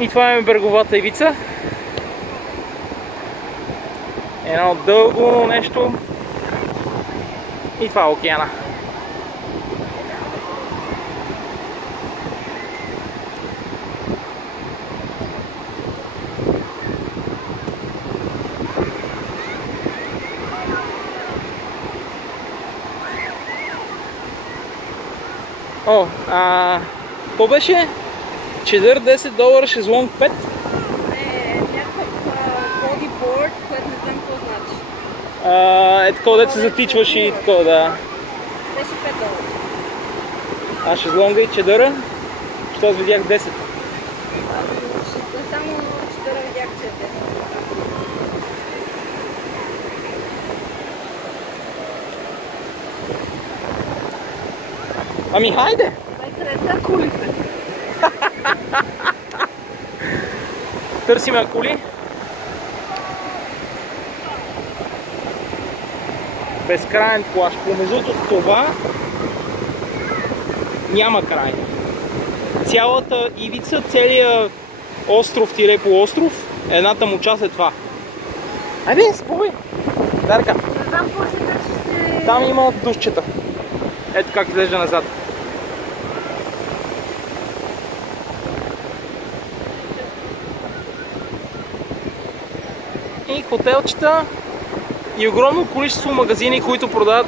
И това е бреговата ивица. Едно дълго нещо. И това е океана. О, какво беше? Чедър $10, шезлонг 5? Някакъв бодиборд, което не знам какво значи. Е такова, дето се затичваш и такова, да. Беше $5. А шезлонга и чедъра? Що аз видях 10? Само чедъра видях, че е 10. Ами хайде! Най-интереса кулите. Търсим акули. Безкрайен плаж. Помежду това няма край. Цялата ивица, целият остров-полуостров, едната му част е това. Айде, спомни! Дарка! Не знам после как ще се... Там има душчета. Ето как изглежда назад. И хотелчета и огромно количество магазини, които продават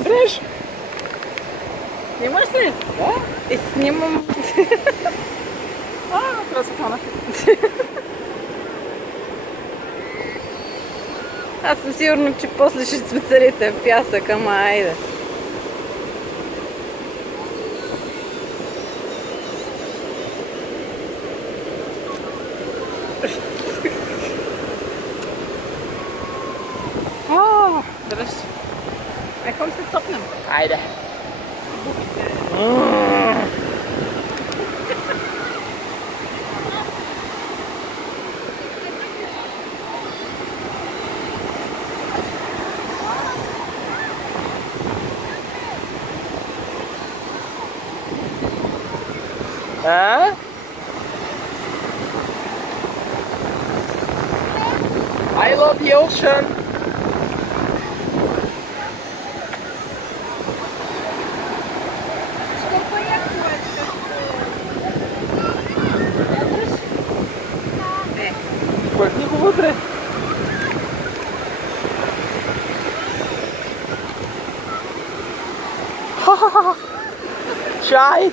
дреж. Снимаш ли? Да? И снимам. Трябва да се хвана. Аз съм сигурна, че после ще специалите в пясък, ама айде. Дръж. Хом се цопнем. Айде. I love the ocean. Пъхни го вътре. Чай!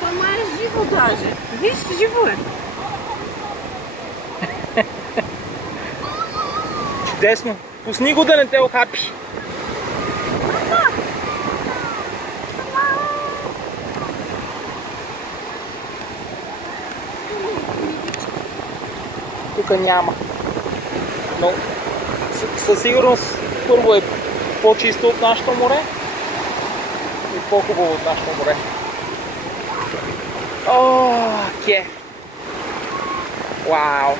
Това е живо даже. Виж, живо е. Чудесно. Пусни го да не те охапи. Тук няма. Но със сигурност първо е по-чисто от нашето море и по-хубаво от нашето море. О, кеф! Вау!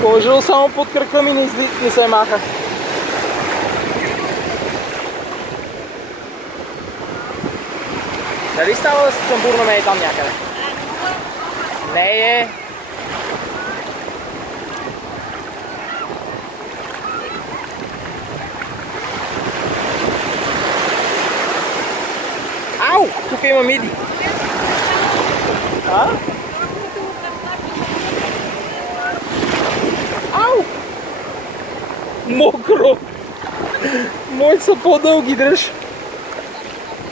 Положил само под кръка ми не се маха. Дали става да се цъмбурнаме и там някъде? Не е. Ау! Тук има миди. А? Ау! Мокро! Моите са по-дълги, дръж.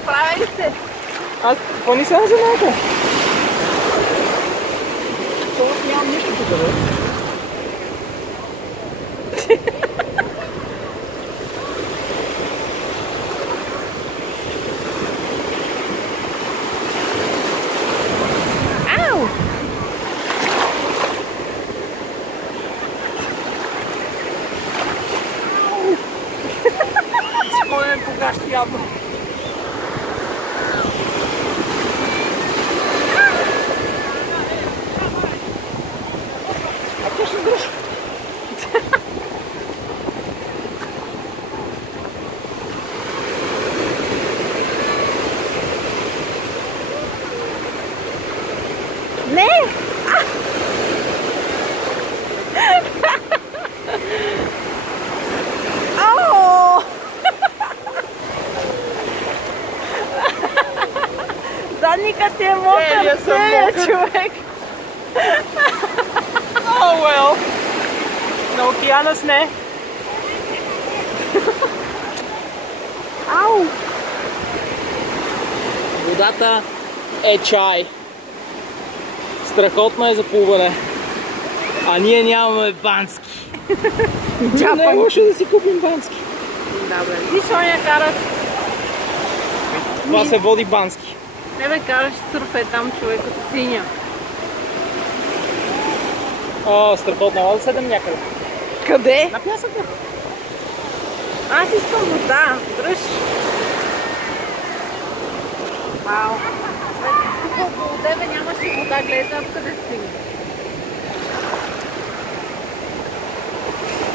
Прави се. Аз пъни сега за малко. Това нямам нищо тук, бе. Спътника ти е мокър, Целият съм целият мокър. човек. Oh well. На океана сме. Ау! Водата е чай. Страхотно е за плуване. А ние нямаме бански. Не е лошо да си купим бански. Да бе, виж оня карат. Това се води бански. Не бе, караш сурфе там човека с синя. О, страхотно. Ела да седем някъде. Къде? На пясъка. Аз искам вода. Дръж. Вау. Тук около тебе нямаше вода, гледай откъде стигне.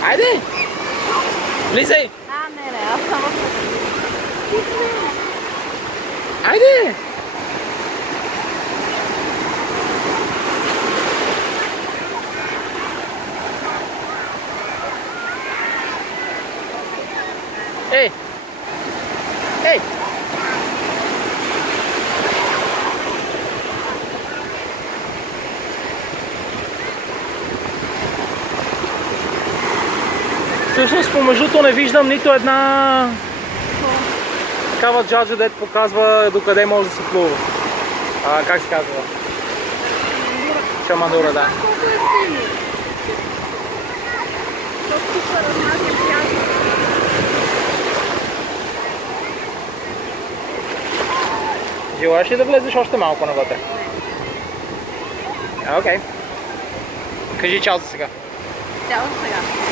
Айде! Влизай! Не, аз само... Айде! Ей! Ей! Всъщност помежуто не виждам нито една такава джаджа, дето показва докъде може да се плува. Как се казва? Шамандура, да. Колко е синя? Тук се размази пясък. Желаеш ли да влезеш още малко навътре? Окей. Кажи чао за сега. Цяло сега.